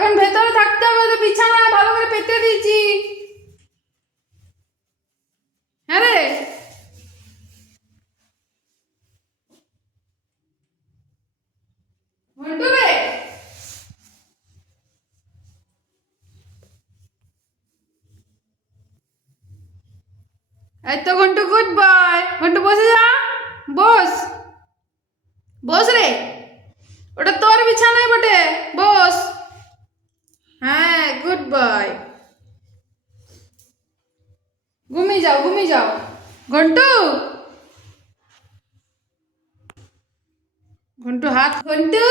এখন ভেতরে থাকতে হবে, তো বিছানা ভালো করে পেতে দিয়েছি। হ্যাঁ রে, ঘন্টু রে, এই তো ঘন্টু, গুড বয়। ঘন্টু বসে যা, বস, বস রে। ওটা তোর বিছানায় বটে, বস। হ্যাঁ, গুড বয়। ঘুমিয়ে যাও, ঘুমিয়ে যাও। ঘন্টু, ঘন্টু হাত, ঘন্টু।